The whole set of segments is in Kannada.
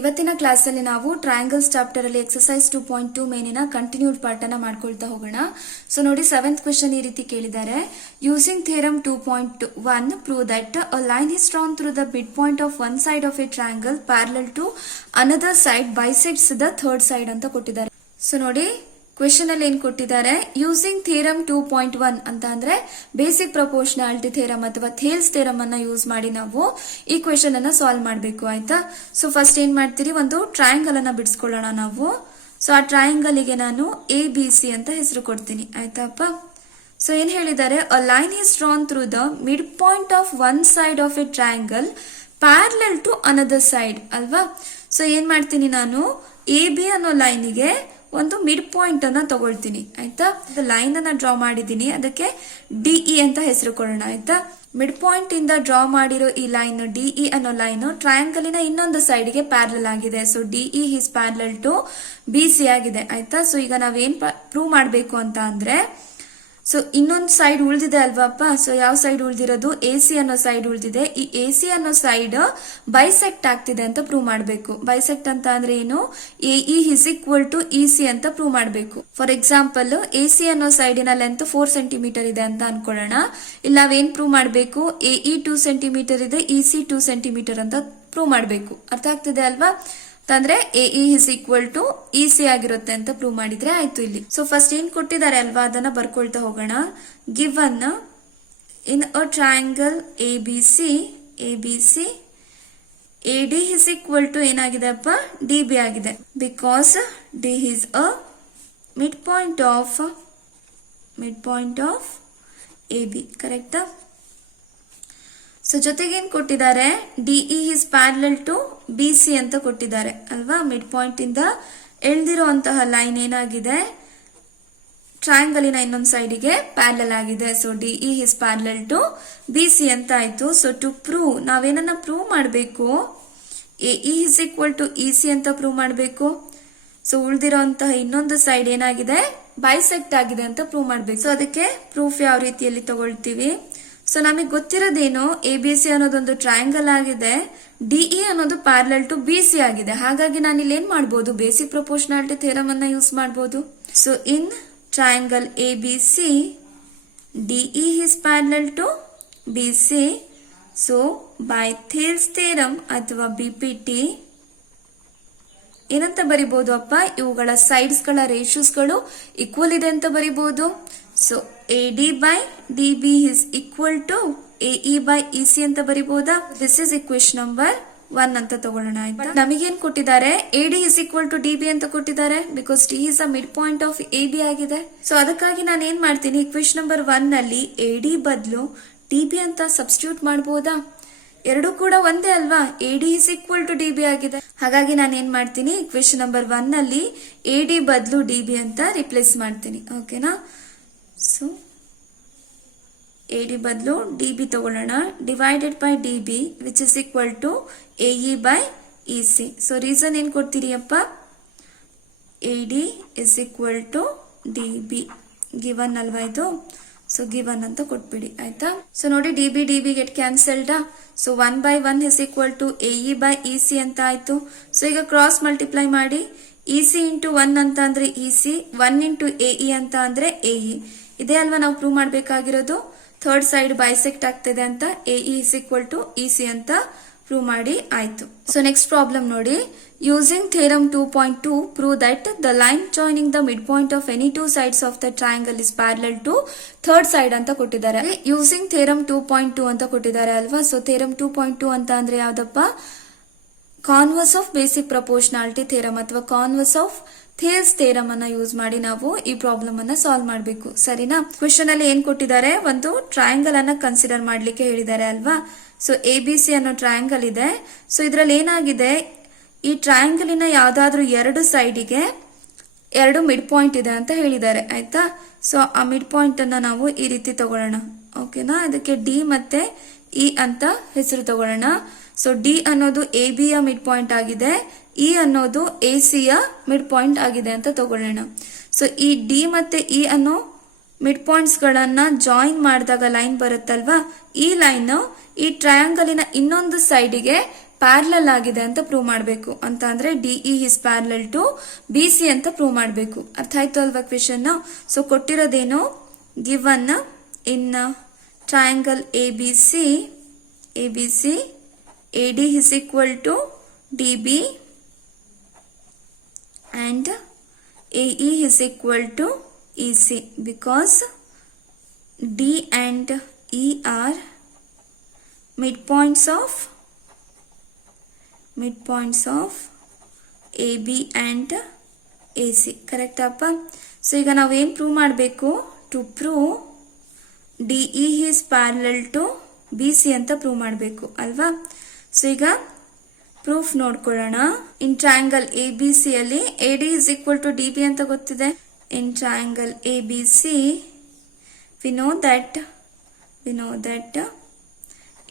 ಇವತ್ತಿನ ಕ್ಲಾಸಲ್ಲಿ ನಾವು ಟ್ರಯಾಂಗಲ್ಸ್ ಚಾಪ್ಟರ್ ಅಲ್ಲಿ ಎಕ್ಸರ್ಸೈಸ್ 2.2 ಮೇನಿನ ಕಂಟಿನ್ಯೂಡ್ ಪಾರ್ಟ್ ಅನ್ನ ಮಾಡ್ಕೊಳ್ತಾ ಹೋಗೋಣ. ಸೊ ನೋಡಿ 7th ಕ್ವೆಶ್ಚನ್ ಈ ರೀತಿ ಕೇಳಿದ್ದಾರೆ. Using theorem 2.1 prove that a line is drawn through the mid point of one side of a triangle parallel to another side bisects the third side ಅಂತ ಕೊಟ್ಟಿದ್ದಾರೆ. ಸೊ ನೋಡಿ ಕ್ವೆಶ್ಚನ್ ಅಲ್ಲಿ ಏನ್ ಕೊಟ್ಟಿದ್ದಾರೆ, ಯೂಸಿಂಗ್ ಥಿಯರಮ್ 2.1 ಅಂತ ಅಂದ್ರೆ ಬೇಸಿಕ್ ಪ್ರಪೋರ್ಷನಾಲಿಟಿ ಥಿಯರಮ್ ಅಥವಾ ಥೇಲ್ಸ್ ಥಿಯರಮ್ ಅನ್ನ ಯೂಸ್ ಮಾಡಿ ನಾವು ಈ ಕ್ವೆಶ್ಚನ್ ಅನ್ನ ಸಾಲ್ವ್ ಮಾಡಬೇಕು. ಆಯ್ತಾ. ಸೊ ಫಸ್ಟ್ ಏನ್ ಮಾಡ್ತೀರಿ, ಒಂದು ಟ್ರಯಾಂಗಲ್ ಅನ್ನ ಬಿಡಿಸ್ಕೊಳ್ಳೋಣ ನಾವು. ಸೊ ಆ ಟ್ರಯಾಂಗಲ್ ಗೆ ನಾನು ABC ಅಂತ ಹೆಸರು ಕೊಡ್ತೀನಿ. ಆಯ್ತಾಪ್ಪ. ಸೊ ಏನ್ ಹೇಳಿದ್ದಾರೆ, a line is drawn through the mid point of one side of a triangle parallel to another side ಅಲ್ವಾ. ಸೊ ಏನ್ ಮಾಡ್ತೀನಿ, ನಾನು AB ಅನ್ನೋ ಲೈನಿಗೆ ಒಂದು ಮಿಡ್ ಪಾಯಿಂಟ್ ಅನ್ನ ತಗೊಳ್ತೀನಿ. ಆಯ್ತಾ. ಲೈನ್ ಅನ್ನ ಡ್ರಾ ಮಾಡಿದೀನಿ, ಅದಕ್ಕೆ DE ಅಂತ ಹೆಸರು ಕೊಡೋಣ. ಆಯ್ತಾ. ಮಿಡ್ ಪಾಯಿಂಟ್ ಇಂದ ಡ್ರಾ ಮಾಡಿರೋ ಈ ಲೈನ್ DE ಅನ್ನೋ ಲೈನ್ ಟ್ರಯಾಂಗಲಿನ ಇನ್ನೊಂದು ಸೈಡ್ ಗೆ ಪ್ಯಾರಲಲ್ ಆಗಿದೆ. So DE is parallel to BC ಆಗಿದೆ. ಆಯ್ತಾ. ಸೊ ಈಗ ನಾವೇನ್ ಪ್ರೂವ್ ಮಾಡಬೇಕು ಅಂತ ಅಂದ್ರೆ, ಸೊ ಇನ್ನೊಂದು ಸೈಡ್ ಉಳಿದಿದೆ ಅಲ್ವಾಪ್ಪ. ಸೊ ಯಾವ ಸೈಡ್ ಉಳಿದಿರೋದು, AC ಅನ್ನೋ ಸೈಡ್ ಉಳಿದಿದೆ. ಈ AC ಅನ್ನೋ ಸೈಡ್ ಬೈಸೆಕ್ಟ್ ಆಗ್ತಿದೆ ಅಂತ ಪ್ರೂವ್ ಮಾಡಬೇಕು. ಬೈಸೆಕ್ಟ್ ಅಂತ ಅಂದ್ರೆ ಏನು, AE is equal to EC ಅಂತ ಪ್ರೂವ್ ಮಾಡಬೇಕು. ಫಾರ್ ಎಕ್ಸಾಂಪಲ್ AC ಅನ್ನೋ ಸೈಡಿನ ಲೆಂತ್ 4 ಸೆಂಟಿಮೀಟರ್ ಇದೆ ಅಂತ ಅನ್ಕೊಳ್ಳೋಣ. ಇಲ್ಲಿ ನಾವೇನ್ ಪ್ರೂವ್ ಮಾಡಬೇಕು, AE 2 ಸೆಂಟಿಮೀಟರ್ ಇದೆ, EC 2 ಸೆಂಟಿಮೀಟರ್ ಅಂತ ಪ್ರೂವ್ ಮಾಡಬೇಕು. ಅರ್ಥ ಆಗ್ತಿದೆ ಅಲ್ವಾ. ಅಂದ್ರೆ AE is equal to EC ಆಗಿರುತ್ತೆ ಅಂತ ಪ್ರೂವ್ ಮಾಡಿದ್ರೆ ಆಯ್ತು ಇಲ್ಲಿ. ಸೊ ಫಸ್ಟ್ ಏನ್ ಕೊಟ್ಟಿದ್ದಾರೆ ಅಲ್ವಾ, ಅದನ್ನ ಬರ್ಕೊಳ್ತಾ ಹೋಗೋಣ. Given in a triangle ABC AD is equal to ಏನಾಗಿದೆ ಅಪ್ಪ, DB ಆಗಿದೆ. Because D is a mid point of AB. ಕರೆಕ್ಟಾ. ಸೊ ಜೊತೆಗೆ ಏನ್ ಕೊಟ್ಟಿದ್ದಾರೆ, DE is parallel to BC ಅಂತ ಕೊಟ್ಟಿದ್ದಾರೆ ಅಲ್ವಾ. ಮಿಡ್ ಪಾಯಿಂಟ್ ಇಂದ ಎಳ್ದಿರುವಂತಹ ಲೈನ್ ಏನಾಗಿದೆ, ಟ್ರಯಾಂಗಲಿನ ಇನ್ನೊಂದು ಸೈಡಿಗೆ ಪ್ಯಾರಲಲ್ ಆಗಿದೆ. So DE is parallel to BC ಅಂತ ಆಯ್ತು. ಸೊ ಟು ಪ್ರೂವ್ ನಾವೇನನ್ನ ಪ್ರೂವ್ ಮಾಡಬೇಕು, AE is equal to EC ಅಂತ ಪ್ರೂವ್ ಮಾಡಬೇಕು. ಸೊ ಉಳಿದಿರುವಂತಹ ಇನ್ನೊಂದು ಸೈಡ್ ಏನಾಗಿದೆ, ಬೈಸೆಕ್ಟ್ ಆಗಿದೆ ಅಂತ ಪ್ರೂವ್ ಮಾಡಬೇಕು. ಸೊ ಅದಕ್ಕೆ ಪ್ರೂಫ್ ಯಾವ ರೀತಿಯಲ್ಲಿ ತಗೊಳ್ತೀವಿ. ಸೊ ನಮಗೆ ಗೊತ್ತಿರೋದೇನು, ABC ಅನ್ನೋದೊಂದು ಟ್ರಯಾಂಗಲ್ ಆಗಿದೆ, DE ಅನ್ನೋದು ಪ್ಯಾರಲಲ್ ಟು BC ಆಗಿದೆ. ಹಾಗಾಗಿ ನಾನು ಇಲ್ಲಿ ಏನ್ ಮಾಡಬಹುದು, ಬೇಸಿಕ್ ಪ್ರಪೋರ್ಷನಾಲಿಟಿ ಥಿಯರಮ್ ಅನ್ನ ಯೂಸ್ ಮಾಡಬಹುದು. So in triangle ABC DE is parallel to BC. So by Thales theorem ಅಥವಾ BPT ಏನಂತ ಬರಿಬಹುದು ಅಪ್ಪ, ಇವುಗಳ ಸೈಡ್ಸ್ ಗಳ ರೇಷಿಯೋಸ್ ಗಳು ಈಕ್ವಲ್ ಇದೆ ಅಂತ ಬರಿಬಹುದು. So AD by DB is equal to AE by EC ಅಂತ ಬರಿಬಹುದಾ. ದಿಸ್ ಇಸ್ ಇಕ್ವೇಶನ್ ನಂಬರ್ 1 ಅಂತ ತಗೊಳ್ಳೋಣ. ಆಯ್ತಾ. ನಮಗೇನ್ ಕೊಟ್ಟಿದ್ದಾರೆ, AD is equal to DB ಅಂತ ಕೊಟ್ಟಿದ್ದಾರೆ. Because D is a mid point of AB ಆಗಿದೆ. ಸೊ ಅದಕ್ಕಾಗಿ ನಾನು ಏನ್ ಮಾಡ್ತೀನಿ, ಇಕ್ವೇಶನ್ ನಂಬರ್ 1 ನಲ್ಲಿ AD ಬದಲು DB ಅಂತ ಸಬ್ಸ್ಟಿಟ್ಯೂಟ್ ಮಾಡಬಹುದಾ. ಎರಡು ಕೂಡ ಒಂದೇ ಅಲ್ವಾ, AD is equal to DB ಆಗಿದೆ. ಹಾಗಾಗಿ ನಾನು ಏನ್ ಮಾಡ್ತೀನಿ, ಇಕ್ವೇಶನ್ ನಂಬರ್ 1 ನಲ್ಲಿ AD ಬದಲು DB ಅಂತ ರಿಪ್ಲೇಸ್ ಮಾಡ್ತೀನಿ. ಓಕೆನಾ. ಸೊ AD ಬದಲು DB ತಗೊಳ್ಳೋಣ. Divided by DB which is equal to AE by EC. So reason ಏನ್ ಕೊಡ್ತೀರಿ ಅಪ್ಪ, AD is equal to DB given ಅಲ್ವಾ ಇದು. ಸೊ ಗಿವನ್ ಅಂತ ಕೊಟ್ಬಿಡಿ. ಆಯ್ತಾ. ಸೊ ನೋಡಿ DB get cancelled. So 1 by 1 is equal to AE by EC ಅಂತ ಆಯ್ತು. ಸೊ ಈಗ ಕ್ರಾಸ್ ಮಲ್ಟಿಪ್ಲೈ ಮಾಡಿ, EC ಇಂಟು 1 ಅಂತ ಅಂದ್ರೆ EC, 1 ಇಂಟು AE ಅಂತ ಅಂದ್ರೆ AE. ಇದೇ ಅಲ್ವಾ ನಾವು ಪ್ರೂವ್ ಮಾಡಬೇಕಾಗಿರೋದು. ಥರ್ಡ್ ಸೈಡ್ ಬೈಸೆಕ್ಟ್ ಆಗ್ತಿದೆ ಅಂತ AE is equal to EC ಅಂತ ಪ್ರೂವ್ ಮಾಡಿ ಆಯ್ತು. ಸೊ ನೆಕ್ಸ್ಟ್ ಪ್ರಾಬ್ಲಮ್ ನೋಡಿ. Using theorem 2.2 prove that the line joining the mid point of any two sides of the triangle is parallel to third side ಅಂತ ಕೊಟ್ಟಿದ್ದಾರೆ. ಯೂಸಿಂಗ್ ಥಿಯರಮ್ 2.2 ಅಂತ ಕೊಟ್ಟಿದ್ದಾರೆ ಅಲ್ವಾ. ಸೊ ಥಿಯರಮ್ 2.2 ಅಂತ ಅಂದ್ರೆ ಯಾವ್ದಪ್ಪ, converse of basic proportionality theorem ಅಥವಾ ಕಾನ್ವರ್ಸ್ ಆಫ್ ಥೇಲ್ಸ್ ಥಿಯರಮ್ ಅನ್ನ ಯೂಸ್ ಮಾಡಿ ನಾವು ಈ ಪ್ರಾಬ್ಲಮ್ ಅನ್ನ ಸಾಲ್ವ್ ಮಾಡಬೇಕು. ಸರಿನಾ. ಕ್ವೆಶ್ಚನ್ ಅಲ್ಲಿ ಏನ್ ಕೊಟ್ಟಿದ್ದಾರೆ, ಒಂದು ಟ್ರಯಾಂಗಲ್ ಅನ್ನ ಕನ್ಸಿಡರ್ ಮಾಡ್ಲಿಕ್ಕೆ ಹೇಳಿದ್ದಾರೆ ಅಲ್ವಾ. ಸೊ ABC ಅನ್ನೋ ಟ್ರಯಾಂಗಲ್ ಇದೆ. ಸೊ ಇದ್ರಲ್ಲಿ ಏನಾಗಿದೆ, ಈ ಟ್ರಯಾಂಗಲಿನ ಯಾವ್ದಾದ್ರು ಎರಡು ಸೈಡಿಗೆ ಎರಡು ಮಿಡ್ ಪಾಯಿಂಟ್ ಇದೆ ಅಂತ ಹೇಳಿದ್ದಾರೆ. ಆಯ್ತಾ. ಸೊ ಆ ಮಿಡ್ ಪಾಯಿಂಟ್ ಅನ್ನ ನಾವು ಈ ರೀತಿ ತಗೊಳ್ಳೋಣ. ಓಕೆನಾ. ಅದಕ್ಕೆ D ಮತ್ತೆ E ಅಂತ ಹೆಸರು ತಗೊಳ್ಳೋಣ. ಸೊ D ಅನ್ನೋದು AB ಯ ಮಿಡ್ ಪಾಯಿಂಟ್ ಆಗಿದೆ, E ಅನ್ನೋದು AC ಯ ಮಿಡ್ ಪಾಯಿಂಟ್ ಆಗಿದೆ ಅಂತ ತಗೊಳ್ಳೋಣ. ಸೊ ಈ D ಮತ್ತೆ E ಅನ್ನೋ ಮಿಡ್ ಪಾಯಿಂಟ್ಸ್ ಗಳನ್ನ ಜಾಯಿನ್ ಮಾಡಿದಾಗ ಲೈನ್ ಬರುತ್ತಲ್ವಾ, ಈ ಲೈನ್ ಈ ಟ್ರಯಾಂಗಲಿನ ಇನ್ನೊಂದು ಸೈಡಿಗೆ ಪ್ಯಾರಲಲ್ ಆಗಿದೆ ಅಂತ ಪ್ರೂವ್ ಮಾಡಬೇಕು ಅಂತ ಅಂದ್ರೆ DE is parallel to BC ಅಂತ ಪ್ರೂವ್ ಮಾಡಬೇಕು. ಅರ್ಥ ಆಯ್ತು ಅಲ್ವಾ ಕ್ವೆಶನ್? ಸೊ ಕೊಟ್ಟಿರೋದೇನು, given in triangle ABC AD is equal to DB and AE is equal to EC because D and E are midpoints of AB and AC. Correct ಅಪ್ಪ? ಸೊ ಈಗ ನಾವೇನು ಪ್ರೂವ್ ಮಾಡಬೇಕು? To prove DE is parallel to BC ಅಂತ ಪ್ರೂವ್ ಮಾಡಬೇಕು ಅಲ್ವಾ? ಸೊ ಈಗ ಪ್ರೂಫ್ ನೋಡ್ಕೊಳ್ಳೋಣ. ಇನ್ ಟ್ರಯಾಂಗಲ್ ABC ಅಲ್ಲಿ AD is equal to DB ಅಂತ ಗೊತ್ತಿದೆ. In triangle ABC we know that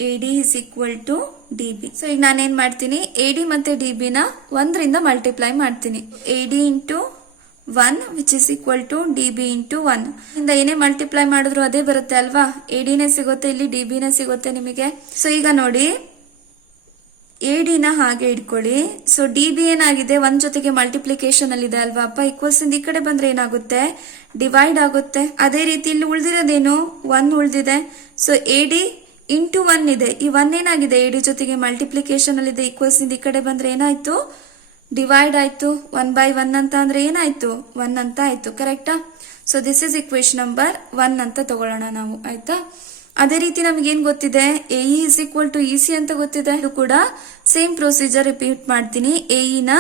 AD is equal to DB. So ಈಗ ನಾನೇನ್ ಮಾಡ್ತೀನಿ, AD ಮತ್ತೆ DB ನ 1 ರಿಂದ ಮಲ್ಟಿಪ್ಲೈ ಮಾಡ್ತೀನಿ. AD into 1 which is equal to DB into 1 ಇಂದ ಏನೇ ಮಲ್ಟಿಪ್ಲೈ ಮಾಡಿದ್ರು ಅದೇ ಬರುತ್ತೆ ಅಲ್ವಾ? AD ನೇ ಸಿಗುತ್ತೆ, ಇಲ್ಲಿ DB ನೇ ಸಿಗುತ್ತೆ ನಿಮಗೆ. ಸೊ ಈಗ ನೋಡಿ, AD ನ ಹಾಗೆ ಇಟ್ಕೊಳ್ಳಿ. ಸೊ DB ಏನಾಗಿದೆ, 1 ಜೊತೆಗೆ ಮಲ್ಟಿಪ್ಲಿಕೇಶನ್ ಅಲ್ಲಿ ಇದೆ ಅಲ್ವಾ ಅಪ್ಪ? ಈಕ್ವಲ್ಸ್ ಇಂದ ಈ ಕಡೆ ಬಂದ್ರೆ ಏನಾಗುತ್ತೆ, ಡಿವೈಡ್ ಆಗುತ್ತೆ. ಅದೇ ರೀತಿ ಇಲ್ಲಿ ಉಳ್ದಿರೋದೇನು, 1 ಉಳ್ದಿದೆ. ಸೊ AD ಇಂಟು 1 ಇದೆ. ಈ 1 ಏನಾಗಿದೆ, AD ಜೊತೆಗೆ ಮಲ್ಟಿಪ್ಲಿಕೇಶನ್ ಅಲ್ಲಿ ಇದೆ. ಈಕ್ವಲ್ಸ್ ಇಂದ ಈ ಕಡೆ ಬಂದ್ರೆ ಏನಾಯ್ತು, ಡಿವೈಡ್ ಆಯ್ತು. 1/1 ಅಂತ ಅಂದ್ರೆ ಏನಾಯ್ತು, 1 ಅಂತ ಆಯ್ತು. ಕರೆಕ್ಟಾ? So this is equation number 1 ಅಂತ ತಗೊಳ್ಳೋಣ ನಾವು. ಆಯ್ತಾ? ಅದೇ ರೀತಿ ನಮಗೇನ್ ಗೊತ್ತಿದೆ, AE is equal to EC ಅಂತ ಗೊತ್ತಿದೆ. ಇದು ಕೂಡ ಸೇಮ್ ಪ್ರೊಸೀಜರ್ ರಿಪೀಟ್ ಮಾಡ್ತೀನಿ. AE ನ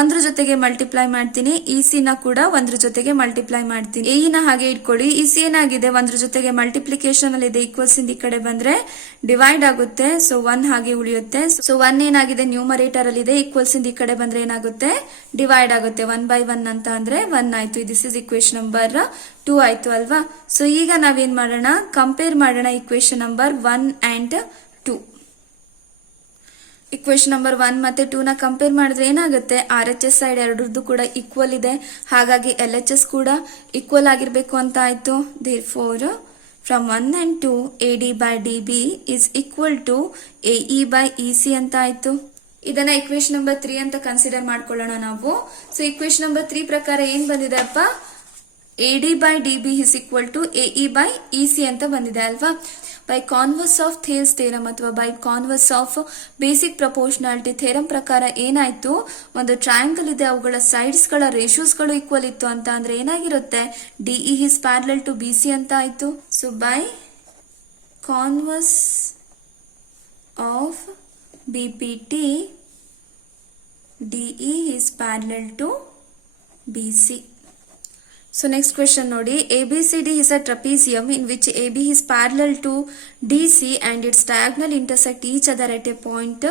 1 ಜೊತೆಗೆ ಮಲ್ಟಿಪ್ಲೈ ಮಾಡ್ತೀನಿ, EC ನ ಕೂಡ 1 ಜೊತೆಗೆ ಮಲ್ಟಿಪ್ಲೈ ಮಾಡ್ತೀನಿ. AE ನ ಹಾಗೆ ಇಟ್ಕೊಳ್ಳಿ. EC ಏನಾಗಿದೆ, 1 ಜೊತೆಗೆ ಮಲ್ಟಿಪ್ಲಿಕೇಶನ್ ಅಲ್ಲಿ ಇದೆ. ಈಕ್ವಲ್ಸ್ ಇಂದ ಈ ಕಡೆ ಬಂದ್ರೆ ಡಿವೈಡ್ ಆಗುತ್ತೆ. ಸೊ 1 ಹಾಗೆ ಉಳಿಯುತ್ತೆ. ಸೊ 1 ಏನಾಗಿದೆ, ನ್ಯೂಮರೇಟರ್ ಅಲ್ಲಿ ಇದೆ. ಈಕ್ವಲ್ಸ್ ಇಂದ ಈ ಕಡೆ ಬಂದ್ರೆ ಏನಾಗುತ್ತೆ, ಡಿವೈಡ್ ಆಗುತ್ತೆ. 1/1 ಅಂತ ಅಂದ್ರೆ 1 ಆಯ್ತು. ದಿಸ್ ಇಸ್ ಇಕ್ವೇಶನ್ ನಂಬರ್ 2 ಆಯ್ತು ಅಲ್ವಾ? ಸೊ ಈಗ ನಾವೇನ್ ಮಾಡೋಣ, ಕಂಪೇರ್ ಮಾಡೋಣ equation number 1 and 2. Equation number 1 ಮತ್ತೆ 2 ನ ಕಂಪೇರ್ ಮಾಡಿದ್ರೆ ಏನಾಗುತ್ತೆ, RHS ಸೈಡ್ ಎರಡರದ್ದು ಕೂಡ ಈಕ್ವಲ್ ಇದೆ, ಹಾಗಾಗಿ LHS ಕೂಡ ಈಕ್ವಲ್ ಆಗಿರ್ಬೇಕು ಅಂತ ಆಯ್ತು. therefore from 1 and 2 AD by DB is equal to AE by EC ಅಂತ ಆಯ್ತು. ಇದನ್ನ ಇಕ್ವೇಶನ್ ನಂಬರ್ 3 ಅಂತ ಕನ್ಸಿಡರ್ ಮಾಡ್ಕೊಳ್ಳೋಣ ನಾವು. ಸೊ ಇಕ್ವೇಶನ್ ನಂಬರ್ 3 ಪ್ರಕಾರ ಏನ್ ಬಂದಿದೆ ಅಪ್ಪ, AD by DB is equal to AE by EC ಅಂತ ಬಂದಿದೆ ಅಲ್ವಾ? By converse of Thales theorem ಅಥವಾ by converse of basic proportionality theorem ಪ್ರಕಾರ ಏನಾಯ್ತು, ಒಂದು ಟ್ರಯಾಂಗಲ್ ಇದೆ, ಅವುಗಳ ಸೈಡ್ಸ್ ಗಳ ರೇಷಿಯೋಸ್ ಗಳು ಈಕ್ವಲ್ ಇತ್ತು ಅಂತ ಅಂದ್ರೆ ಏನಾಗಿರುತ್ತೆ, DE is parallel to BC ಅಂತ ಆಯ್ತು. So by converse of BPT DE is parallel to BC. So next question nodi, ABCD is a trapezium in which AB is parallel to DC and its diagonal intersect each other at a point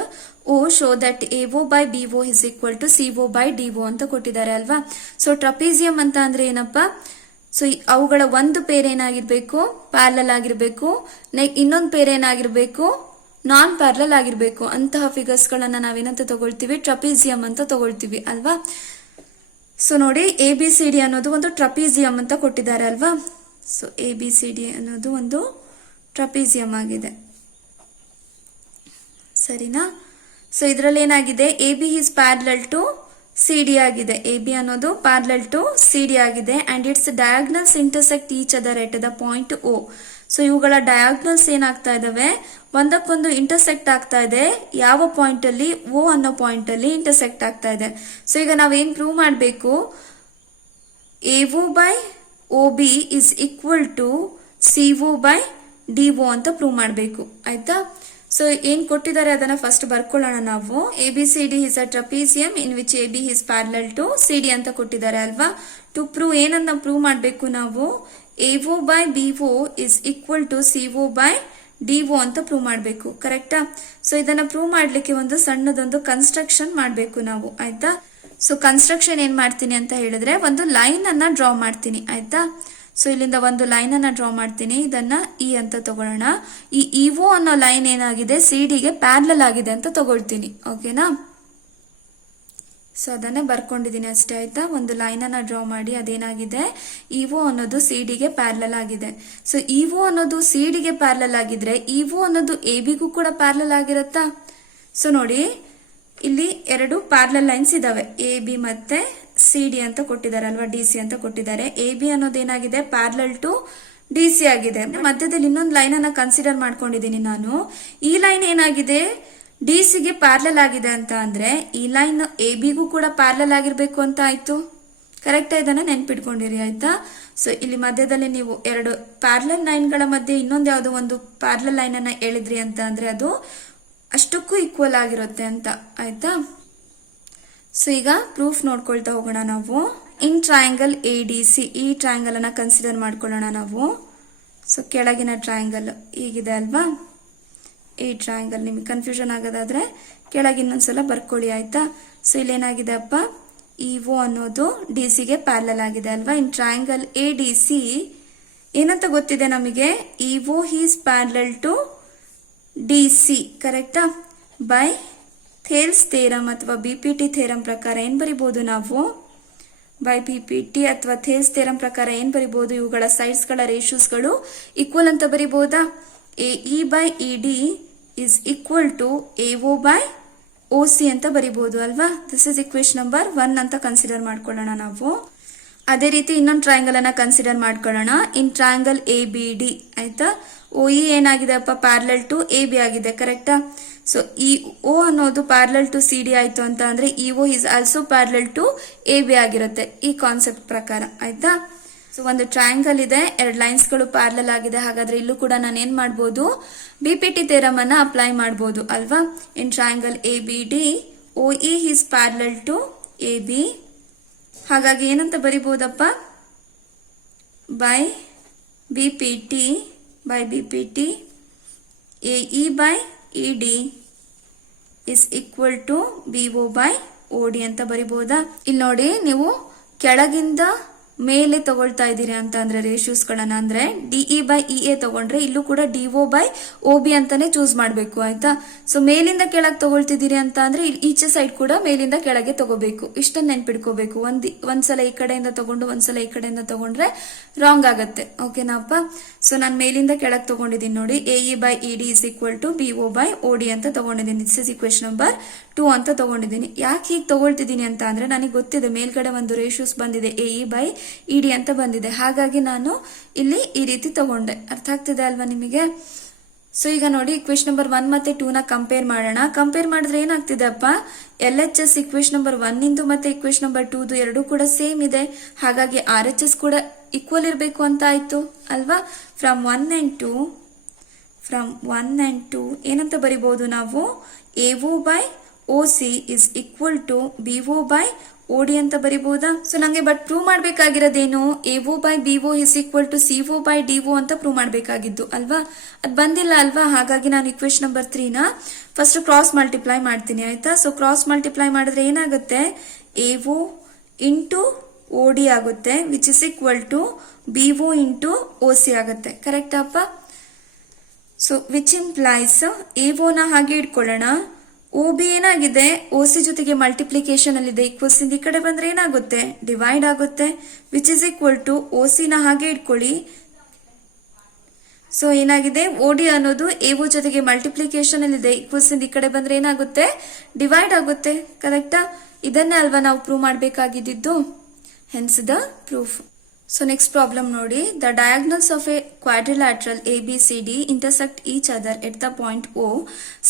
O. Show that AO by BO is equal to CO by DO ಅಂತ ಕೊಟ್ಟಿದ್ದಾರೆ ಅಲ್ವಾ? ಸೊ ಟ್ರಪೀಸಿಯಂ ಅಂತ ಅಂದ್ರೆ ಏನಪ್ಪಾ, ಸೊ ಅವುಗಳ ಒಂದು ಪೇರ್ ಏನಾಗಿರ್ಬೇಕು, ಪ್ಯಾರಲಲ್ ಆಗಿರ್ಬೇಕು, ಇನ್ನೊಂದು ಪೇರ್ ಏನಾಗಿರ್ಬೇಕು, ನಾನ್ ಪ್ಯಾರಲಲ್ ಆಗಿರ್ಬೇಕು. ಅಂತಹ ಫಿಗರ್ಸ್ ಗಳನ್ನ ನಾವೇನಂತ ತಗೊಳ್ತೀವಿ, ಟ್ರಪೀಸಿಯಂ ಅಂತ ತಗೊಳ್ತೀವಿ ಅಲ್ವಾ? ಸೊ ನೋಡಿ, ABCD ಅನ್ನೋದು ಒಂದು ಟ್ರಪೀಸಿಯಂ ಅಂತ ಕೊಟ್ಟಿದ್ದಾರೆ ಅಲ್ವಾ? ಸೊ ABCD ಅನ್ನೋದು ಒಂದು ಟ್ರಪೀಸಿಯಂ ಆಗಿದೆ, ಸರಿನಾ? ಸೊ ಇದರಲ್ಲಿ ಏನಾಗಿದೆ, AB is parallel to CD ಆಗಿದೆ. AB ಅನ್ನೋದು parallel to CD ಆಗಿದೆ and it's diagonals intersect each other at the point O. So ಇವುಗಳ ಡಯಾಗ್ನಲ್ಸ್ ಏನಾಗ್ತಾ ಇದಾವೆ, ಒಂದಕ್ಕೊಂದು ಇಂಟರ್ಸೆಕ್ಟ್ ಆಗ್ತಾ ಇದೆ. ಯಾವ ಪಾಯಿಂಟ್ ಅಲ್ಲಿ, O ಅನ್ನೋ ಪಾಯಿಂಟ್ ಅಲ್ಲಿ ಇಂಟರ್ಸೆಕ್ಟ್ ಆಗ್ತಾ ಇದೆ. ಸೊ ಈಗ ನಾವೇನ್ ಪ್ರೂವ್ ಮಾಡಬೇಕು, AO by OB is equal to CO by DO ಅಂತ ಪ್ರೂವ್ ಮಾಡಬೇಕು. ಆಯ್ತಾ? ಸೊ ಏನ್ ಕೊಟ್ಟಿದ್ದಾರೆ ಅದನ್ನ ಫಸ್ಟ್ ಬರ್ಕೊಳ್ಳೋಣ ನಾವು. ABCD is a trapezium in which AB is parallel to CD ಅಂತ ಕೊಟ್ಟಿದ್ದಾರೆ ಅಲ್ವಾ? ಟು ಪ್ರೂವ್ ಏನನ್ನ ಪ್ರೂವ್ ಮಾಡಬೇಕು ನಾವು, AO by BO is equal to CO by DO ಅಂತ ಪ್ರೂವ್ ಮಾಡಬೇಕು. ಕರೆಕ್ಟಾ? ಸೊ ಇದನ್ನ ಪ್ರೂವ್ ಮಾಡ್ಲಿಕ್ಕೆ ಒಂದು ಸಣ್ಣದೊಂದು ಕನ್ಸ್ಟ್ರಕ್ಷನ್ ಮಾಡಬೇಕು ನಾವು. ಆಯ್ತಾ? ಸೊ ಕನ್ಸ್ಟ್ರಕ್ಷನ್ ಏನ್ ಮಾಡ್ತೀನಿ ಅಂತ ಹೇಳಿದ್ರೆ, ಒಂದು ಲೈನ್ ಅನ್ನ ಡ್ರಾ ಮಾಡ್ತೀನಿ. ಆಯ್ತಾ? ಸೊ ಇಲ್ಲಿಂದ ಒಂದು ಲೈನ್ ಅನ್ನ ಡ್ರಾ ಮಾಡ್ತೀನಿ. ಇದನ್ನ E ಅಂತ ತಗೊಳ್ಳೋಣ. ಈ EO ಅನ್ನೋ ಲೈನ್ ಏನಾಗಿದೆ, CD ಗೆ ಪ್ಯಾರಲಲ್ ಆಗಿದೆ ಅಂತ ತಗೊಳ್ತೀನಿ. ಓಕೆನಾ? ಸೊ ಅದನ್ನ ಬರ್ಕೊಂಡಿದ್ದೀನಿ ಅಷ್ಟೇ. ಆಯ್ತಾ? ಒಂದು ಲೈನ್ ಅನ್ನ ಡ್ರಾ ಮಾಡಿ, ಅದೇನಾಗಿದೆ, EO ಅನ್ನೋದು CD ಗೆ ಪ್ಯಾರಲಲ್ ಆಗಿದೆ. ಸೊ EO ಅನ್ನೋದು CD ಗೆ ಪ್ಯಾರಲಲ್ ಆಗಿದ್ರೆ EO ಅನ್ನೋದು AB ಗೂ ಕೂಡ ಪ್ಯಾರಲಲ್ ಆಗಿರುತ್ತಾ? ಸೊ ನೋಡಿ, ಇಲ್ಲಿ ಎರಡು ಪ್ಯಾರಲಲ್ ಲೈನ್ಸ್ ಇದಾವೆ, ಎ ಬಿ ಮತ್ತೆ ಸಿ ಡಿ ಅಂತ ಕೊಟ್ಟಿದ್ದಾರೆ ಅಲ್ವಾ, ಡಿ ಸಿ ಅಂತ ಕೊಟ್ಟಿದ್ದಾರೆ. ಎ ಬಿ ಅನ್ನೋದೇನಾಗಿದೆ, ಪ್ಯಾರಲಲ್ ಟು ಡಿ ಸಿ ಆಗಿದೆ. ಮಧ್ಯದಲ್ಲಿ ಇನ್ನೊಂದು ಲೈನ್ ಅನ್ನ ಕನ್ಸಿಡರ್ ಮಾಡ್ಕೊಂಡಿದ್ದೀನಿ ನಾನು. ಈ ಲೈನ್ ಏನಾಗಿದೆ, ಡಿ ಸಿಗೆ ಪ್ಯಾರಲಲ್ ಆಗಿದೆ ಅಂತ ಅಂದ್ರೆ ಈ ಲೈನ್ ಎ ಬಿಗೂ ಕೂಡ ಪ್ಯಾರಲಲ್ ಆಗಿರ್ಬೇಕು ಅಂತ ಆಯ್ತು. ಕರೆಕ್ಟ್ ಇದನ್ನ ನೆನ್ಪಿಟ್ಕೊಂಡಿರಿ ಆಯ್ತಾ. ಸೊ ಇಲ್ಲಿ ಮಧ್ಯದಲ್ಲಿ ನೀವು ಎರಡು ಪ್ಯಾರಲಲ್ ಲೈನ್ಗಳ ಮಧ್ಯೆ ಇನ್ನೊಂದು ಯಾವುದೋ ಒಂದು ಪ್ಯಾರಲಲ್ ಲೈನ್ ಅನ್ನ ಎಳಿದ್ರಿ ಅಂತ ಅಂದ್ರೆ ಅದು ಅಷ್ಟಕ್ಕೂ ಈಕ್ವಲ್ ಆಗಿರುತ್ತೆ ಅಂತ ಆಯ್ತಾ. ಸೊ ಈಗ ಪ್ರೂಫ್ ನೋಡ್ಕೊಳ್ತಾ ಹೋಗೋಣ ನಾವು. ಇನ್ ಟ್ರಯಾಂಗಲ್ ಎ ಡಿ ಸಿ, ಈ ಟ್ರಯಾಂಗಲ್ ಅನ್ನ ಕನ್ಸಿಡರ್ ಮಾಡ್ಕೊಳ್ಳೋಣ ನಾವು. ಸೊ ಕೆಳಗಿನ ಟ್ರಯಾಂಗಲ್ ಹೀಗಿದೆ ಅಲ್ವಾ, ಈ ಟ್ರಯಾಂಗಲ್. ನಿಮಗೆ ಕನ್ಫ್ಯೂಷನ್ ಆಗೋದಾದ್ರೆ ಕೆಳಗೆ ಇನ್ನೊಂದ್ಸಲ ಬರ್ಕೊಳ್ಳಿ ಆಯ್ತಾ. ಸೊ ಇಲ್ಲೇನಾಗಿದೆ ಅಪ್ಪ, ಇಒ ಅನ್ನೋದು ಡಿ ಸಿಗೆ ಪ್ಯಾರಲಲ್ ಆಗಿದೆ ಅಲ್ವಾ. In triangle A D C ಏನಂತ ಗೊತ್ತಿದೆ ನಮಗೆ, EO is parallel to D C. ಕರೆಕ್ಟಾ. ಬೈ ಥೇಲ್ಸ್ ಥೇರಮ್ ಅಥವಾ ಬಿಪಿಟಿ ಥೇರಮ್ ಪ್ರಕಾರ ಏನ್ ಬರಿಬಹುದು ನಾವು, ಬೈ ಬಿಪಿಟಿ ಅಥವಾ ಥೇಲ್ಸ್ ಥೇರಮ್ ಪ್ರಕಾರ ಏನ್ ಬರಿಬಹುದು, ಇವುಗಳ ಸೈಡ್ಸ್ ಗಳ ರೇಷಿಯೋಸ್ಗಳು ಈಕ್ವಲ್ ಅಂತ ಬರಿಬಹುದಾ. A E by E D is equal to A O by O C ಅಂತ ಬರಿಬಹುದು ಅಲ್ವಾ. ದಿಸ್ ಇಸ್ ಇಕ್ವೇಶನ್ ನಂಬರ್ 1 ಅಂತ ಕನ್ಸಿಡರ್ ಮಾಡ್ಕೊಳ್ಳೋಣ ನಾವು. ಅದೇ ರೀತಿ ಇನ್ನೊಂದು ಟ್ರಯಾಂಗಲ್ ಅನ್ನ ಕನ್ಸಿಡರ್ ಮಾಡ್ಕೊಳ್ಳೋಣ. In triangle A B D ಆಯ್ತಾ. ಒ ಇ ಏನಾಗಿದೆ ಅಪ್ಪ, ಪ್ಯಾರಲಲ್ ಟು ಎ ಬಿ ಆಗಿದೆ. ಕರೆಕ್ಟಾ. ಸೊ ಈ ಒ ಅನ್ನೋದು ಪ್ಯಾರಲಲ್ ಟು ಸಿ ಡಿ ಆಯ್ತು ಅಂತ ಅಂದ್ರೆ E O is also parallel to A B ಆಗಿರುತ್ತೆ ಈ ಕಾನ್ಸೆಪ್ಟ್ ಪ್ರಕಾರ ಆಯ್ತಾ. ಸೊ ಒಂದು ಟ್ರಯಾಂಗಲ್ ಇದೆ, ಎರಡು ಲೈನ್ಸ್ ಗಳು ಪ್ಯಾರಲಲ್ ಆಗಿದೆ, ಹಾಗಾದ್ರೆ ಇಲ್ಲೂ ಕೂಡ ನಾನು ಏನ್ ಮಾಡಬಹುದು, ಬಿಪಿಟಿ ಥಿಯರಮ್ ಅನ್ನ ಅಪ್ಲೈ ಮಾಡಬಹುದು ಅಲ್ವಾ. In triangle A B D O E is parallel to A B. ಹಾಗಾಗಿ ಏನಂತ ಬರಿಬಹುದಪ್ಪ, by BPT A E by E D is equal to B O by O D ಅಂತ ಬರಿಬಹುದಾ. ಇಲ್ಲಿ ನೋಡಿ, ನೀವು ಕೆಳಗಿಂದ ಮೇಲೆ ತಗೊಳ್ತಾ ಇದ್ದೀರಿ ಅಂತ ಅಂದ್ರೆ ರೇಷಿಯೋಸ್ ಗಳನ್ನ, ಅಂದ್ರೆ ಡಿಇ ಬೈ ಇ ಎ ತಗೊಂಡ್ರೆ ಇಲ್ಲೂ ಕೂಡ ಡಿಒ ಬೈ ಒ ಬಿ ಅಂತಾನೆ ಚೂಸ್ ಮಾಡಬೇಕು ಆಯ್ತಾ. ಸೊ ಮೇಲಿಂದ ಕೆಳಗೆ ತಗೊಳ್ತಿದ್ದೀರಿ ಅಂತ ಅಂದ್ರೆ ಈಚೆ ಸೈಡ್ ಕೂಡ ಮೇಲಿಂದ ಕೆಳಗೆ ತಗೋಬೇಕು, ಇಷ್ಟನ್ನ ನೆನ್ಪಿಡ್ಕೋಬೇಕು. ಒಂದ್ಸಲ ಈ ಕಡೆಯಿಂದ ತಗೊಂಡು ಒಂದ್ಸಲ ಈ ಕಡೆಯಿಂದ ತಗೊಂಡ್ರೆ ರಾಂಗ್ ಆಗತ್ತೆ. ಓಕೆನಾಪ್ಪ. ಸೊ ನಾನು ಮೇಲಿಂದ ಕೆಳಗೆ ತಗೊಂಡಿದ್ದೀನಿ ನೋಡಿ, A E by E D is equal to B O by O D ಅಂತ ತಗೊಂಡಿದ್ದೀನಿ. ದಿಸ್ ಇಸ್ ಇಕ್ವೇಶನ್ ನಂಬರ್ 2 ಅಂತ ತಗೊಂಡಿದ್ದೀನಿ. ಯಾಕೆ ಹೀಗೆ ತಗೊಳ್ತಿದ್ದೀನಿ ಅಂತ ಅಂದ್ರೆ ನನಗೆ ಗೊತ್ತಿದೆ ಮೇಲ್ಗಡೆ ಒಂದು ರೇಷಿಯೋಸ್ ಬಂದಿದೆ, A E by E D ಅಂತ ಬಂದಿದೆ, ಹಾಗಾಗಿ ನಾನು ಇಲ್ಲಿ ಈ ರೀತಿ ತಗೊಂಡೆ. ಅರ್ಥ ಆಗ್ತಿದೆ ಅಲ್ವಾ ನಿಮಗೆ. ಸೊ ಈಗ ನೋಡಿ, ಇಕ್ವೇಶನ್ ನಂಬರ್ 1 ಮತ್ತೆ 2 ನ ಕಂಪೇರ್ ಮಾಡೋಣ. ಕಂಪೇರ್ ಮಾಡಿದ್ರೆ ಏನಾಗ್ತಿದೆ ಅಪ್ಪ, L H S equation number 1 ಇಂದು ಮತ್ತೆ ಇಕ್ವೇಶನ್ ನಂಬರ್ 2 ಎರಡು ಕೂಡ ಸೇಮ್ ಇದೆ, ಹಾಗಾಗಿ ಆರ್ ಎಚ್ ಎಸ್ ಕೂಡ ಈಕ್ವಲ್ ಇರಬೇಕು ಅಂತ ಆಯ್ತು ಅಲ್ವಾ. ಫ್ರಮ್ ಒನ್ ಅಂಡ್ ಟು ಏನಂತ ಬರಿಬಹುದು ನಾವು, A O by O C is equal to B O by O D ಅಂತ ಬರಿಬಹುದಾ. ಸೊ ನಂಗೆ ಬಟ್ ಪ್ರೂವ್ ಮಾಡ್ಬೇಕಾಗಿರೋದೇನು, A O by B O is equal to C O by D O ಅಂತ ಪ್ರೂವ್ ಮಾಡ್ಬೇಕಾಗಿದ್ದು ಅಲ್ವಾ. ಅದು ಬಂದಿಲ್ಲ ಅಲ್ವಾ, ಹಾಗಾಗಿ ನಾನು ಇಕ್ವೇಶನ್ ನಂಬರ್ 3 ನ ಫಸ್ಟ್ ಕ್ರಾಸ್ ಮಲ್ಟಿಪ್ಲೈ ಮಾಡ್ತೀನಿ ಆಯ್ತಾ. ಸೊ ಕ್ರಾಸ್ ಮಲ್ಟಿಪ್ಲೈ ಮಾಡಿದ್ರೆ ಏನಾಗುತ್ತೆ, A O into O D ಆಗುತ್ತೆ, which is equal to B O into O C ಆಗುತ್ತೆ. ಕರೆಕ್ಟ್ ಅಪ್ಪ. So which implies A O ನ ಹಾಗೆ ಇಟ್ಕೊಳ್ಳೋಣ, ಒ ಬಿ ಏನಾಗಿದೆ, ಒ ಸಿ ಜೊತೆಗೆ ಮಲ್ಟಿಪ್ಲಿಕೇಶನ್ ಅಲ್ಲಿ ಇದೆ, ಈಕ್ವಲ್ಸ್ ಇಂದ ಈ ಕಡೆ ಬಂದ್ರೆ ಏನಾಗುತ್ತೆ, ಡಿವೈಡ್ ಆಗುತ್ತೆ, which is equal to O C ನ ಹಾಗೆ ಇಟ್ಕೊಳ್ಳಿ. ಸೊ ಏನಾಗಿದೆ, ಒ ಡಿ ಅನ್ನೋದು ಎ ಒ ಜೊತೆಗೆ ಮಲ್ಟಿಪ್ಲಿಕೇಶನ್ ಅಲ್ಲಿ ಇದೆ, ಈಕ್ವಲ್ಸ್ ಇಂದ ಈ ಕಡೆ ಬಂದ್ರೆ ಏನಾಗುತ್ತೆ, ಡಿವೈಡ್ ಆಗುತ್ತೆ. ಕರೆಕ್ಟಾ. ಇದನ್ನೇ ಅಲ್ವಾ ನಾವು ಪ್ರೂವ್ ಮಾಡಬೇಕಾಗಿದ್ದು, hence the proof. So next problem ನೋಡಿ, the diagonals of a quadrilateral ABCD intersect each other at the point O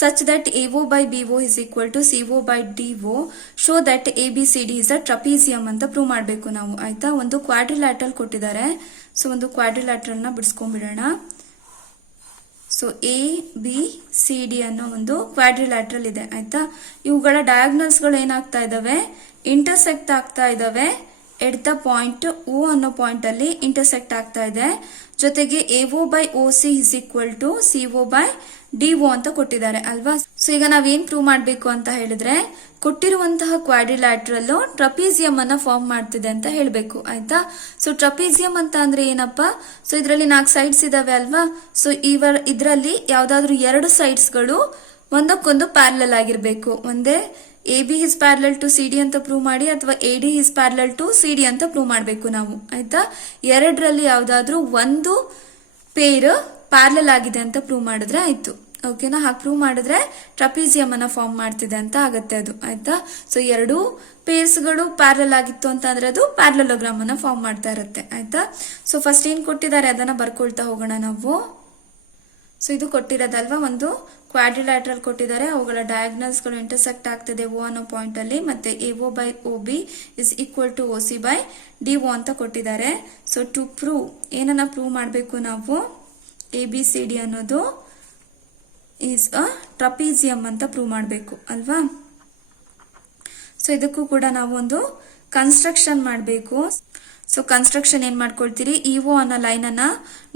such that AO by BO is equal to CO by DO. Show that ABCD is a trapezium ಅಂತ ಪ್ರೂವ್ ಮಾಡಬೇಕು ನಾವು ಆಯ್ತಾ. ಒಂದು ಕ್ವಾಡ್ರಿಲ್ಯಾಟ್ರಲ್ ಕೊಟ್ಟಿದ್ದಾರೆ, ಸೊ ಒಂದು ಕ್ವಾಡ್ರಿಲ್ಯಾಟ್ರಲ್ ನ ಬಿಡಿಸ್ಕೊಂಡ್ಬಿಡೋಣ. So A B C D ಅನ್ನೋ ಒಂದು ಕ್ವಾಡ್ರಿಲ್ಯಾಟ್ರಲ್ ಇದೆ ಆಯ್ತಾ. ಇವುಗಳ ಡಯಾಗ್ನಲ್ಸ್ ಗಳು ಏನಾಗ್ತಾ ಇದಾವೆ, ಇಂಟರ್ಸೆಕ್ಟ್ ಆಗ್ತಾ ಇದಾವೆ ಎಟ್ ದ ಪಾಯಿಂಟ್ ಓ ಅನ್ನೋ ಪಾಯಿಂಟ್ ಅಲ್ಲಿ ಇಂಟರ್ಸೆಕ್ಟ್ ಆಗ್ತಾ ಇದೆ. ಜೊತೆಗೆ A O by O C is equal to CO by DO ಅಂತ ಕೊಟ್ಟಿದ್ದಾರೆ ಅಲ್ವಾ. ಸೊ ಈಗ ನಾವೇನ್ ಪ್ರೂವ್ ಮಾಡಬೇಕು ಅಂತ ಹೇಳಿದ್ರೆ, ಕೊಟ್ಟಿರುವಂತಹ ಕ್ವಾಡ್ರಿಲ್ಯಾಟ್ರಲ್ ಟ್ರಪೀಸಿಯಂ ಅನ್ನ ಫಾರ್ಮ್ ಮಾಡ್ತಿದೆ ಅಂತ ಹೇಳಬೇಕು ಆಯ್ತಾ. ಸೊ ಟ್ರಪೀಸಿಯಂ ಅಂತ ಅಂದ್ರೆ ಏನಪ್ಪಾ, ಸೊ ಇದರಲ್ಲಿ 4 ಸೈಡ್ಸ್ ಇದಾವೆ ಅಲ್ವಾ. ಸೊ ಇದರಲ್ಲಿ ಯಾವ್ದಾದ್ರು 2 ಸೈಡ್ಸ್ ಗಳು ಒಂದಕ್ಕೊಂದು ಪ್ಯಾರಲಲ್ ಆಗಿರ್ಬೇಕು. ಒಂದೇ A B is parallel to C D ಅಂತ ಪ್ರೂವ್ ಮಾಡಿ, ಅಥವಾ A D is parallel to C D ಅಂತ ಪ್ರೂವ್ ಮಾಡಬೇಕು ನಾವು ಆಯ್ತಾ. ಎರಡರಲ್ಲಿ ಯಾವ್ದಾದ್ರು ಒಂದು ಪೇರ್ ಪ್ಯಾರಲಲ್ ಆಗಿದೆ ಅಂತ ಪ್ರೂವ್ ಮಾಡಿದ್ರೆ ಆಯ್ತು ಓಕೆನಾ. ಹಾಗೆ ಪ್ರೂವ್ ಮಾಡಿದ್ರೆ ಟ್ರಪೀಸಿಯಂ ಅನ್ನ ಫಾರ್ಮ್ ಮಾಡ್ತಿದೆ ಅಂತ ಆಗತ್ತೆ ಅದು, ಆಯ್ತಾ. ಸೊ ಎರಡು ಪೇರ್ಸ್ಗಳು ಪ್ಯಾರಲ್ ಆಗಿತ್ತು ಅಂತ ಅಂದ್ರೆ ಅದು ಪ್ಯಾರಲೋಗ್ರಾಮ್ ಅನ್ನ ಫಾರ್ಮ್ ಮಾಡ್ತಾ ಇರುತ್ತೆ, ಆಯ್ತಾ. ಸೊ ಫಸ್ಟ್ ಏನ್ ಕೊಟ್ಟಿದ್ದಾರೆ ಅದನ್ನ ಬರ್ಕೊಳ್ತಾ ಹೋಗೋಣ ನಾವು. ಸೊ ಇದು ಕೊಟ್ಟಿರೋದಲ್ವಾ, ಒಂದು ಕ್ವಾಡ್ರಿಲ್ಯಾಟ್ರಲ್ ಕೊಟ್ಟಿದ್ದಾರೆ, ಅವುಗಳ ಡಯಾಗ್ನಲ್ಸ್ ಗಳು ಇಂಟರ್ಸೆಕ್ಟ್ ಆಗ್ತಿದೆ ಓ ಅನ್ನೋ ಪಾಯಿಂಟ್ ಅಲ್ಲಿ, ಮತ್ತೆ A O by O B is equal to O C by D O ಅಂತ ಕೊಟ್ಟಿದ್ದಾರೆ. ಸೊ ಟು ಪ್ರೂವ್ ಏನನ್ನ ಪ್ರೂವ್ ಮಾಡಬೇಕು ನಾವು, ಎ ಬಿ ಸಿ ಡಿ ಅನ್ನೋದು ಈಸ್ ಅ ಟ್ರಪೀಸಿಯಂ ಅಂತ ಪ್ರೂವ್ ಮಾಡಬೇಕು ಅಲ್ವಾ. ಸೊ ಇದಕ್ಕೂ ಕೂಡ ನಾವು ಒಂದು ಕನ್ಸ್ಟ್ರಕ್ಷನ್ ಮಾಡಬೇಕು. ಸೊ ಕನ್ಸ್ಟ್ರಕ್ಷನ್ ಏನ್ ಮಾಡ್ಕೊಳ್ತೀರಿ, ಇಒ ಅನ್ನೋ ಲೈನ್ ಅನ್ನ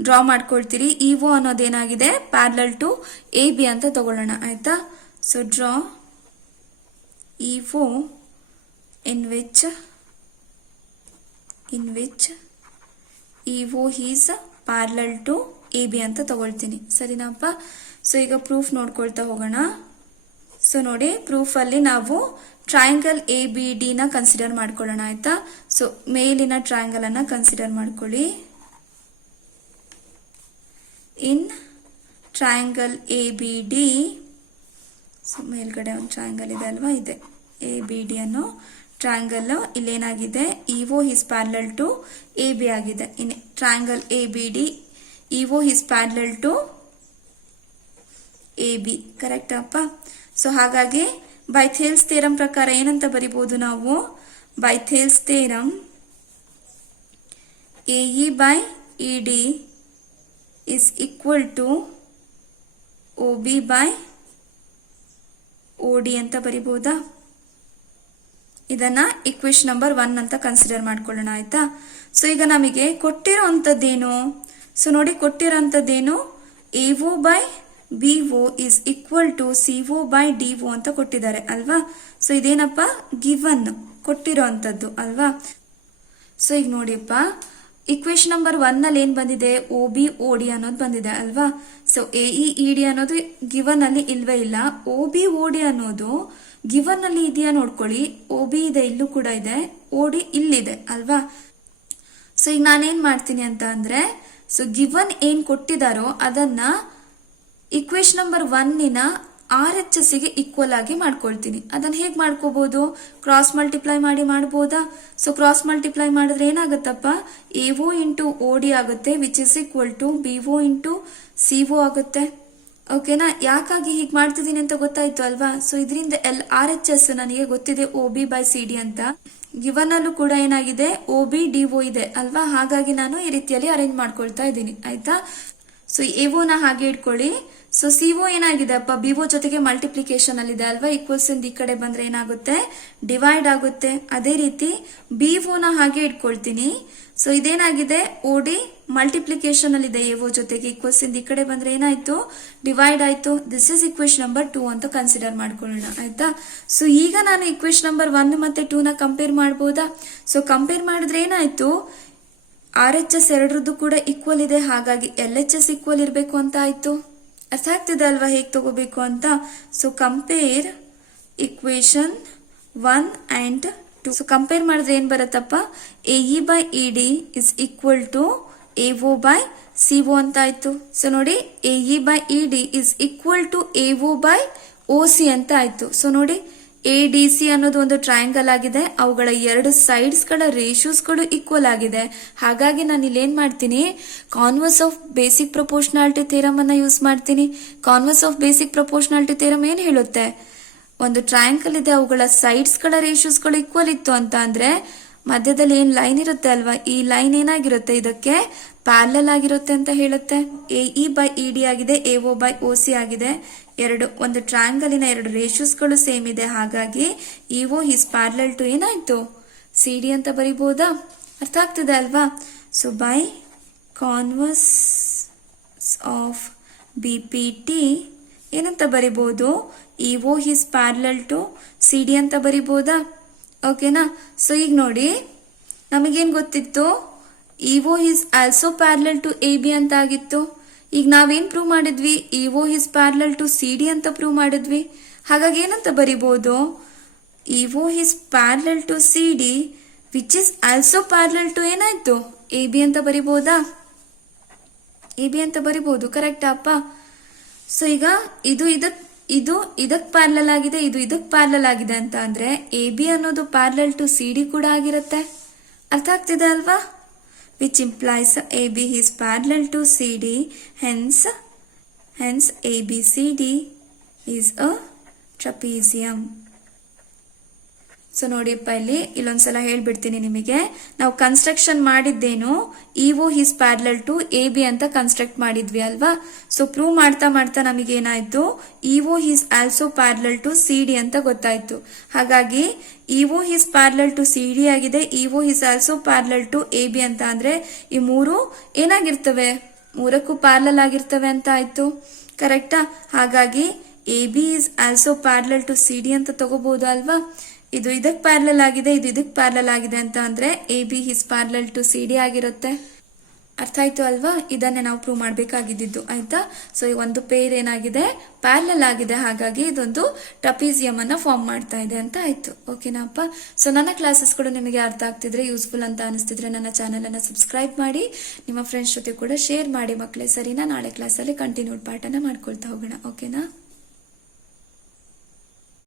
ಡ್ರಾ ಮಾಡ್ಕೊಳ್ತೀರಿ. ಇಒ ಅನ್ನೋದೇನಾಗಿದೆ ಪ್ಯಾರಲಲ್ ಟು ಎ ಬಿ ಅಂತ ತಗೊಳ್ಳೋಣ, ಆಯ್ತಾ. So draw EO in which EO is parallel to A B ಅಂತ ತಗೊಳ್ತೀನಿ, ಸರಿನಾಪ್ಪ. ಸೊ ಈಗ ಪ್ರೂಫ್ ನೋಡ್ಕೊಳ್ತಾ ಹೋಗೋಣ. ಸೊ ನೋಡಿ, ಪ್ರೂಫ್ ಅಲ್ಲಿ ನಾವು ಟ್ರಯಾಂಗಲ್ ಎ ಬಿ ಡಿ ನ ಕನ್ಸಿಡರ್ ಮಾಡ್ಕೊಳ್ಳೋಣ, ಆಯ್ತಾ. ಸೊ ಮೇಲಿನ ಟ್ರಯಾಂಗಲ್ ಅನ್ನ ಕನ್ಸಿಡರ್ ಮಾಡ್ಕೊಳ್ಳಿ. In triangle A B D, so ಮೇಲ್ಗಡೆ ಒಂದು ಟ್ರಯಾಂಗಲ್ ಇದೆ ಅಲ್ವಾ, ಇದೆ ಎ ಬಿ ಡಿ ಅನ್ನೋ ಟ್ರಯಾಂಗಲ್. ಇಲ್ಲೇನಾಗಿದೆ, EO is parallel to A B ಆಗಿದೆ. In triangle A B D EO is parallel to A B, correct ಅಪ್ಪ. ಸೊ ಹಾಗಾಗಿ ಬೈ ಥೇಲ್ಸ್ ಥಿಯರಂ ಪ್ರಕಾರ ಏನಂತ ಬರಿಬಹುದು ನಾವು, by Thales theorem AE by E D is equal to O B by O D ಅಂತ ಬರಿಬಹುದಾ. ಇದನ್ನ ಇಕ್ವೇಶನ್ ನಂಬರ್ 1 ಅಂತ ಕನ್ಸಿಡರ್ ಮಾಡ್ಕೊಳ್ಳೋಣ, ಆಯ್ತಾ. ಸೊ ಈಗ ನಮಗೆ ಕೊಟ್ಟಿರೋ ಅಂತದ್ದೇನು, ಸೊ ನೋಡಿ ಕೊಟ್ಟಿರೋಂಥದ್ದೇನು, AO by BO is equal to CO by DO ಅಂತ ಕೊಟ್ಟಿದ್ದಾರೆ ಅಲ್ವಾ. ಸೊ ಇದೇನಪ್ಪ ಗಿವನ್ ಕೊಟ್ಟಿರೋ ಅಂತದ್ದು ಅಲ್ವಾ. ಸೊ ಈಗ ನೋಡಿಪ್ಪ, ಇಕ್ವೇಶನ್ ನಂಬರ್ 1 ನಲ್ಲಿ ಏನ್ ಬಂದಿದೆ, ಒ ಬಿ ಒ ಡಿ ಅನ್ನೋದು ಬಂದಿದೆ ಅಲ್ವಾ. ಸೊ ಎ ಇ ಡಿ ಅನ್ನೋದು ಗಿವನ್ ಅಲ್ಲಿ ಇಲ್ವೇ ಇಲ್ಲ, ಒ ಬಿ ಒ ಡಿ ಅನ್ನೋದು ಗಿವನ್ ಅಲ್ಲಿ ಇದೆಯಾ ನೋಡ್ಕೊಳ್ಳಿ. ಒ ಬಿ ಇದೆ, ಇಲ್ಲೂ ಕೂಡ ಇದೆ, ಒ ಡಿ ಇಲ್ಲಿದೆ ಅಲ್ವಾ. ಸೊ ಈಗ ನಾನೇನ್ ಮಾಡ್ತೀನಿ ಅಂತ ಅಂದ್ರೆ, ಸೊ ಗಿವನ್ ಏನ್ ಕೊಟ್ಟಿದಾರೋ ಅದನ್ನ equation number 1 R H S ಗೆ ಈಕ್ವಲ್ ಆಗಿ ಮಾಡ್ಕೊಳ್ತೀನಿ. ಅದನ್ನ ಹೇಗ್ ಮಾಡ್ಕೋಬಹುದು, ಕ್ರಾಸ್ ಮಲ್ಟಿಪ್ಲೈ ಮಾಡಿ ಮಾಡಬಹುದಾ. ಸೊ ಕ್ರಾಸ್ ಮಲ್ಟಿಪ್ಲೈ ಮಾಡಿದ್ರೆ ಏನಾಗುತ್ತಪ್ಪ, ಎಒ ಇಂಟು ಒ ಡಿ ಆಗುತ್ತೆ, which is equal to B O into C O ಆಗುತ್ತೆ, ಓಕೆನಾ. ಯಾಕಾಗಿ ಹೀಗೆ ಮಾಡ್ತಿದ್ದೀನಿ ಅಂತ ಗೊತ್ತಾಯ್ತು ಅಲ್ವಾ. ಸೊ ಇದರಿಂದ ಆರ್ ಎಚ್ ಎಸ್ ನನಗೆ ಗೊತ್ತಿದೆ ಒ ಬಿ ಬೈ ಸಿ ಡಿ ಅಂತ. ಗಿವನ್ ಅಲ್ಲೂ ಕೂಡ ಏನಾಗಿದೆ, ಒ ಬಿ ಡಿ ಒ ಇದೆ ಅಲ್ವಾ. ಹಾಗಾಗಿ ನಾನು ಈ ರೀತಿಯಲ್ಲಿ ಅರೇಂಜ್ ಮಾಡ್ಕೊಳ್ತಾ ಇದ್ದೀನಿ, ಆಯ್ತಾ. ಸೊ ಎಒನ ಹಾಗೆ ಇಟ್ಕೊಳ್ಳಿ. ಸೊ ಸಿಒ ಏನಾಗಿದೆ ಅಪ್ಪ, ಬಿಒ ಜೊತೆಗೆ ಮಲ್ಟಿಪ್ಲಿಕೇಶನ್ ಅಲ್ಲಿ ಇದೆ ಅಲ್ವಾ. ಈಕ್ವಲ್ಸ್ ಇಂದ ಈ ಕಡೆ ಬಂದ್ರೆ ಏನಾಗುತ್ತೆ, ಡಿವೈಡ್ ಆಗುತ್ತೆ. ಅದೇ ರೀತಿ ಬಿಒನ ಹಾಗೆ ಇಟ್ಕೊಳ್ತೀನಿ. ಸೊ ಇದೇನಾಗಿದೆ, ಒ ಡಿ ಮಲ್ಟಿಪ್ಲಿಕೇಶನ್ ಅಲ್ಲಿ ಇದೆ ಎಒ ಜೊತೆಗೆ, ಈಕ್ವಲ್ಸ್ ಇಂದ ಈ ಕಡೆ ಬಂದ್ರೆ ಏನಾಯ್ತು, ಡಿವೈಡ್ ಆಯ್ತು. ದಿಸ್ ಇಸ್ ಇಕ್ವೇಶನ್ ನಂಬರ್ 2 ಅಂತ ಕನ್ಸಿಡರ್ ಮಾಡ್ಕೊಳ್ಳೋಣ, ಆಯ್ತಾ. ಸೊ ಈಗ ನಾನು ಇಕ್ವೇಶನ್ ನಂಬರ್ 1 ಮತ್ತೆ 2 ನ ಕಂಪೇರ್ ಮಾಡಬಹುದಾ. ಸೊ ಕಂಪೇರ್ ಮಾಡಿದ್ರೆ ಏನಾಯ್ತು, ಆರ್ ಎಚ್ ಎಸ್ ಎರಡರದ್ದು ಕೂಡ ಈಕ್ವಲ್ ಇದೆ, ಹಾಗಾಗಿ ಎಲ್ ಎಚ್ ಎಸ್ ಈಕ್ವಲ್ ಇರಬೇಕು ಅಂತ ಆಯ್ತು. ಅರ್ಥ ಆಗ್ತಿದೆ ಅಲ್ವಾ ಹೇಗೆ ತಗೋಬೇಕು ಅಂತ. So compare equation 1 and 2. So compare ಮಾಡಿದ್ರೆ ಏನ್ ಬರುತ್ತಪ್ಪ, AE by E D is equal to AO by CO ಅಂತ ಆಯ್ತು. ಸೊ ನೋಡಿ, AE by E D is equal to AO by O C ಅಂತ ಆಯ್ತು. ಸೊ ನೋಡಿ, ಎ ಡಿ ಸಿ ಅನ್ನೋದು ಒಂದು ಟ್ರಯಾಂಗಲ್ ಆಗಿದೆ, ಅವುಗಳ ಎರಡು ಸೈಡ್ಸ್ ಗಳ ರೇಷಿಯೋಸ್ ಗಳು ಈಕ್ವಲ್ ಆಗಿದೆ. ಹಾಗಾಗಿ ನಾನು ಇಲ್ಲಿ ಏನ್ ಮಾಡ್ತೀನಿ, converse of basic proportionality theorem ಅನ್ನ ಯೂಸ್ ಮಾಡ್ತೀನಿ. Converse of basic proportionality theorem ಏನ್ ಹೇಳುತ್ತೆ, ಒಂದು ಟ್ರಯಾಂಗಲ್ ಇದೆ, ಅವುಗಳ ಸೈಡ್ಸ್ ಗಳ ರೇಷಿಯೋಸ್ ಗಳು ಈಕ್ವಲ್ ಇತ್ತು ಅಂತ ಅಂದ್ರೆ ಮಧ್ಯದಲ್ಲಿ ಏನ್ ಲೈನ್ ಇರುತ್ತೆ ಅಲ್ವಾ, ಈ ಲೈನ್ ಏನಾಗಿರುತ್ತೆ, ಇದಕ್ಕೆ ಪ್ಯಾರಲಲ್ ಆಗಿರುತ್ತೆ ಅಂತ ಹೇಳುತ್ತೆ. ಎಇ ಬೈ ಇ ಡಿ ಆಗಿದೆ, ಎಒ ಬೈ ಒ ಸಿ ಆಗಿದೆ. ಒಂದು ಟ್ರಯಾಂಗಲಿನ ಎರಡು ರೇಷಿಯೋಸ್ ಗಳು ಸೇಮ್ ಇದೆ, ಹಾಗಾಗಿ ಇಒ ಈಸ್ ಪ್ಯಾರಲಲ್ ಟು ಏನಾಯ್ತು, ಸಿ ಡಿ ಅಂತ ಬರಿಬಹುದಾ. ಅರ್ಥ ಆಗ್ತಿದೆ ಅಲ್ವಾ. So by converse of B P T ಏನಂತ ಬರಿಬಹುದು, EO is parallel to C D ಅಂತ ಬರಿಬಹುದಾ. ಓಕೆನಾ. ಸೊ ಈಗ ನೋಡಿ, ನಮಗೇನ್ ಗೊತ್ತಿತ್ತು, EO is also parallel to A B ಅಂತ ಆಗಿತ್ತು. ಈಗ ನಾವೇನ್ ಪ್ರೂವ್ ಮಾಡಿದ್ವಿ, EO is parallel to C D ಅಂತ ಪ್ರೂವ್ ಮಾಡಿದ್ವಿ. ಹಾಗಾಗಿ ಏನಂತ ಬರಿಬಹುದು, EO is parallel to C D which is also parallel to ಏನಾಯ್ತು, ಎ ಬಿ ಅಂತ ಬರಿಬಹುದಾ. ಎ ಬಿ ಅಂತ ಬರಿಬಹುದು, ಕರೆಕ್ಟಾ ಅಪ್ಪ. ಸೊ ಈಗ ಇದು ಇದಕ್ ಪ್ಯಾರಲಲ್ ಆಗಿದೆ, ಇದು ಇದಕ್ ಪ್ಯಾರಲಲ್ ಆಗಿದೆ ಅಂತ ಅಂದ್ರೆ ಎ ಬಿ ಅನ್ನೋದು ಪ್ಯಾರಲಲ್ ಟು ಸಿ ಡಿ ಕೂಡ ಆಗಿರುತ್ತೆ. ಅರ್ಥ ಆಗ್ತಿದೆ ಅಲ್ವಾ? Which implies A B is parallel to C D, hence A B C D is a trapezium. So ನೋಡಿಪ್ಪ, ಇಲ್ಲೊಂದ್ಸಲ ಹೇಳ್ಬಿಡ್ತೀನಿ ನಿಮಗೆ. ನಾವು ಕನ್ಸ್ಟ್ರಕ್ಷನ್ ಮಾಡಿದ್ದೇನು, EO is parallel to A B ಅಂತ ಕನ್ಸ್ಟ್ರಕ್ಟ್ ಮಾಡಿದ್ವಿ ಅಲ್ವಾ. ಸೊ ಪ್ರೂವ್ ಮಾಡ್ತಾ ಮಾಡ್ತಾ ನಮಗೇನಾಯ್ತು, EO is also parallel to C D ಅಂತ ಗೊತ್ತಾಯ್ತು. ಹಾಗಾಗಿ EO is parallel to C D ಆಗಿದೆ, E O is also parallel to A B ಅಂತ ಅಂದ್ರೆ ಈ ಮೂರು ಏನಾಗಿರ್ತವೆ, ಮೂರಕ್ಕೂ ಪ್ಯಾರಲಲ್ ಆಗಿರ್ತವೆ ಅಂತ ಆಯ್ತು. ಕರೆಕ್ಟಾ? ಹಾಗಾಗಿ A B is also parallel to C D ಅಂತ ತಗೋಬಹುದು ಅಲ್ವಾ. ಇದು ಇದಕ್ಕೆ ಪ್ಯಾರಲಲ್ ಆಗಿದೆ, ಇದು ಇದಕ್ಕೆ ಪ್ಯಾರಲಲ್ ಆಗಿದೆ ಅಂತ ಅಂದ್ರೆ A B is parallel to C D ಆಗಿರುತ್ತೆ. ಅರ್ಥ ಆಯ್ತು ಅಲ್ವಾ? ಇದನ್ನೇ ನಾವು ಪ್ರೂವ್ ಮಾಡಬೇಕಾಗಿದ್ದು. ಆಯ್ತಾ? ಸೊ ಈ ಒಂದು ಪೇರ್ ಏನಾಗಿದೆ, ಪ್ಯಾರಲಲ್ ಆಗಿದೆ, ಹಾಗಾಗಿ ಇದೊಂದು ಟ್ರಪೀಸಿಯಂ ಅನ್ನ ಫಾರ್ಮ್ ಮಾಡ್ತಾ ಇದೆ ಅಂತ ಆಯ್ತು. ಓಕೆನಾಪ್ಪ? ಸೊ ನನ್ನ ಕ್ಲಾಸಸ್ಗಳು ನಿಮಗೆ ಅರ್ಥ ಆಗ್ತಿದ್ರೆ, ಯೂಸ್ಫುಲ್ ಅಂತ ಅನಿಸ್ತಿದ್ರೆ ನನ್ನ ಚಾನೆಲ್ ಅನ್ನ ಸಬ್ಸ್ಕ್ರೈಬ್ ಮಾಡಿ, ನಿಮ್ಮ ಫ್ರೆಂಡ್ಸ್ ಜೊತೆ ಕೂಡ ಶೇರ್ ಮಾಡಿ ಮಕ್ಕಳೇ. ಸರಿನಾ? ನಾಳೆ ಕ್ಲಾಸಲ್ಲಿ ಕಂಟಿನ್ಯೂಡ್ ಪಾಠನ ಮಾಡ್ಕೊಳ್ತಾ ಹೋಗೋಣ. ಓಕೆನಾ?